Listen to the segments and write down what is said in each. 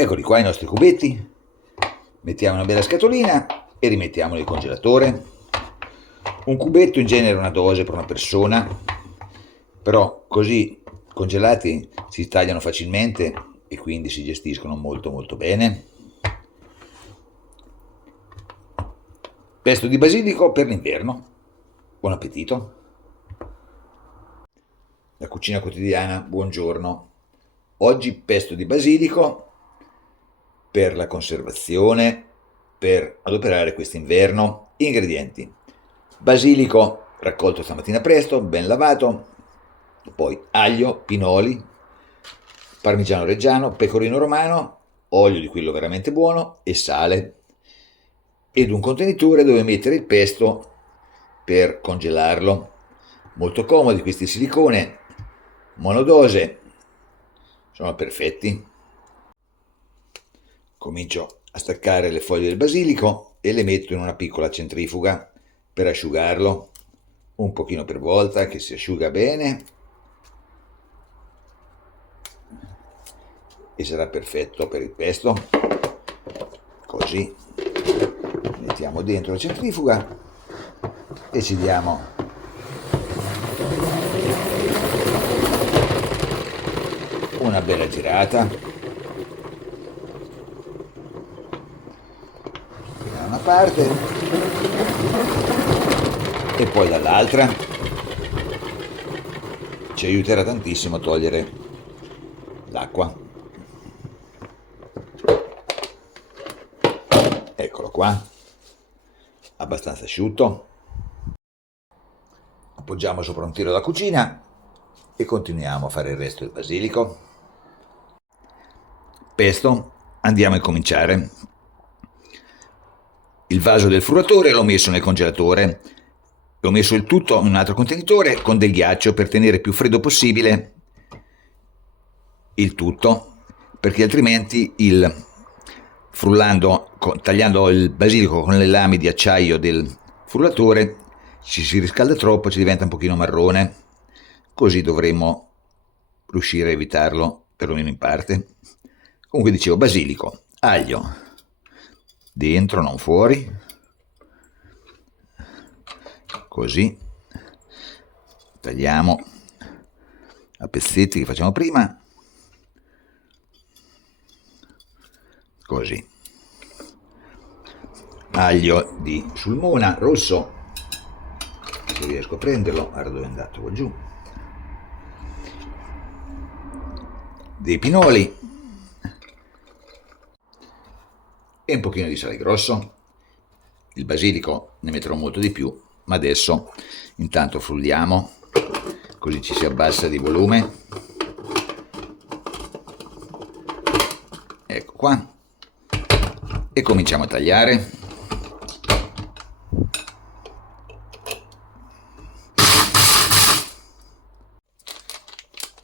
Eccoli qua i nostri cubetti, mettiamo una bella scatolina e rimettiamo nel congelatore. Un cubetto in genere è una dose per una persona, però così congelati si tagliano facilmente e quindi si gestiscono molto molto bene. Pesto di basilico per l'inverno. Buon appetito. La cucina quotidiana, buongiorno. Oggi pesto di basilico per la conservazione, per adoperare quest'inverno. Ingredienti: basilico raccolto stamattina presto, ben lavato, poi aglio, pinoli, parmigiano reggiano, pecorino romano, olio di quello veramente buono e sale, ed un contenitore dove mettere il pesto per congelarlo. Molto comodi questi silicone, monodose, sono perfetti. Comincio a staccare le foglie del basilico e le metto in una piccola centrifuga per asciugarlo, un pochino per volta, che si asciuga bene e sarà perfetto per il pesto. Così mettiamo dentro la centrifuga e ci diamo una bella girata da una parte e poi dall'altra. Ci aiuterà tantissimo a togliere l'acqua. Eccolo qua, abbastanza asciutto. Appoggiamo sopra un tiro da cucina e continuiamo a fare il resto del basilico. Pesto, andiamo a cominciare. Il vaso del frullatore l'ho messo nel congelatore, ho messo il tutto in un altro contenitore con del ghiaccio per tenere più freddo possibile il tutto, perché altrimenti tagliando il basilico con le lame di acciaio del frullatore, si riscalda troppo, ci diventa un pochino marrone. Così dovremmo riuscire a evitarlo, perlomeno in parte. Comunque dicevo, basilico, aglio, dentro, non fuori, così, tagliamo a pezzetti che facciamo prima, così, aglio di sulmona rosso, se riesco a prenderlo, guarda dove è andato, qua giù, dei pinoli e un pochino di sale grosso. Il basilico ne metterò molto di più, ma adesso intanto frulliamo, così ci si abbassa di volume. Ecco qua. E cominciamo a tagliare.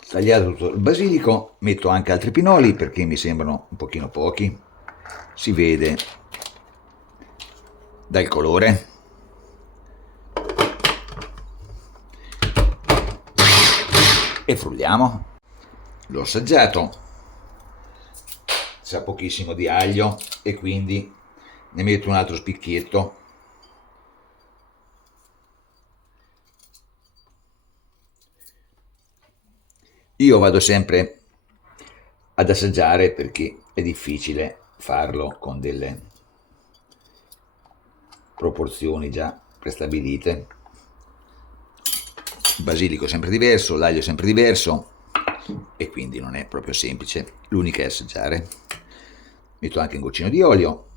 Tagliato tutto il basilico, metto anche altri pinoli perché mi sembrano un pochino pochi. Si vede dal colore. E frulliamo. L'ho assaggiato, sa pochissimo di aglio e quindi ne metto un altro spicchietto. Io vado sempre ad assaggiare perché è difficile farlo con delle proporzioni già prestabilite. Il basilico è sempre diverso, l'aglio è sempre diverso e quindi non è proprio semplice. L'unica è assaggiare. Metto anche un goccino di olio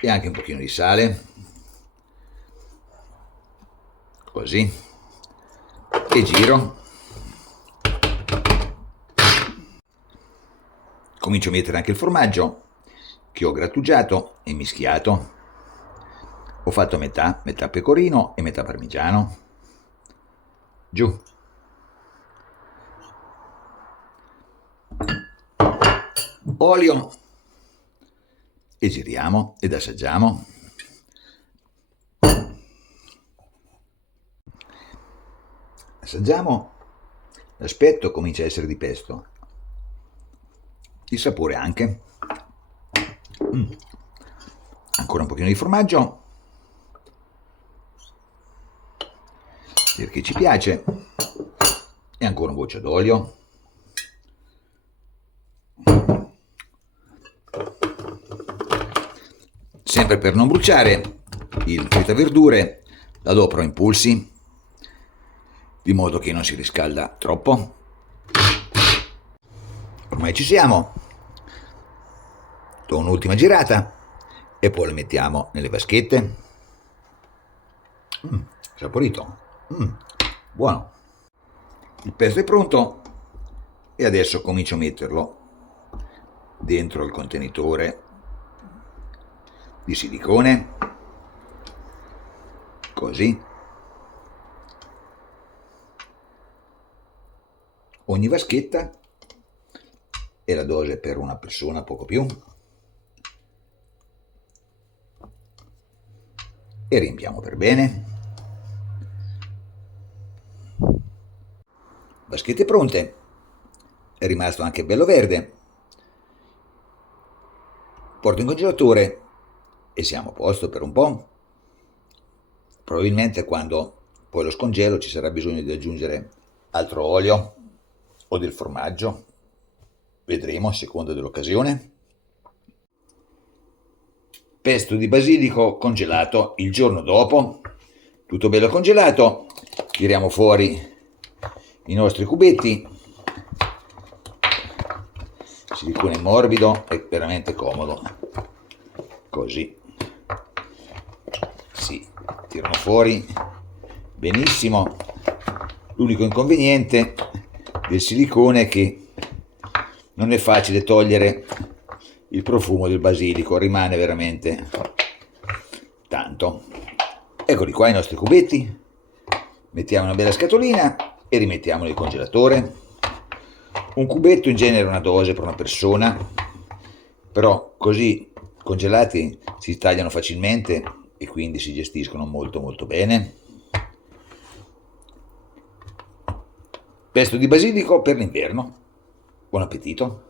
e anche un pochino di sale, così, e giro. Comincio a mettere anche il formaggio che ho grattugiato e mischiato. Ho fatto metà pecorino e metà parmigiano. Giù. Olio e giriamo ed assaggiamo. Assaggiamo L'aspetto comincia a essere di pesto, il sapore anche. Ancora un pochino di formaggio, perché ci piace, e ancora un goccio d'olio. Sempre per non bruciare, il tritaverdure l'adopero a impulsi, di modo che non si riscalda troppo. Ormai ci siamo. Do un'ultima girata e poi le mettiamo nelle vaschette. Saporito. Buono. Il pesto è pronto e adesso comincio a metterlo dentro il contenitore di silicone, così. Ogni vaschetta è la dose per una persona, poco più, e riempiamo per bene. Vaschette pronte, è rimasto anche bello verde. Porto in congelatore e siamo a posto per un po'. Probabilmente quando poi lo scongelo ci sarà bisogno di aggiungere altro olio o del formaggio, vedremo a seconda dell'occasione. Pesto di basilico congelato il giorno dopo, tutto bello congelato. Tiriamo fuori i nostri cubetti. Il silicone è morbido e veramente comodo, così si tirano fuori benissimo. L'unico inconveniente del silicone è che non è facile togliere il profumo del basilico, rimane veramente tanto. Eccoli qua i nostri cubetti, mettiamo una bella scatolina e rimettiamo nel congelatore. Un cubetto in genere è una dose per una persona, però così congelati si tagliano facilmente e quindi si gestiscono molto molto bene. Pesto di basilico per l'inverno. Buon appetito!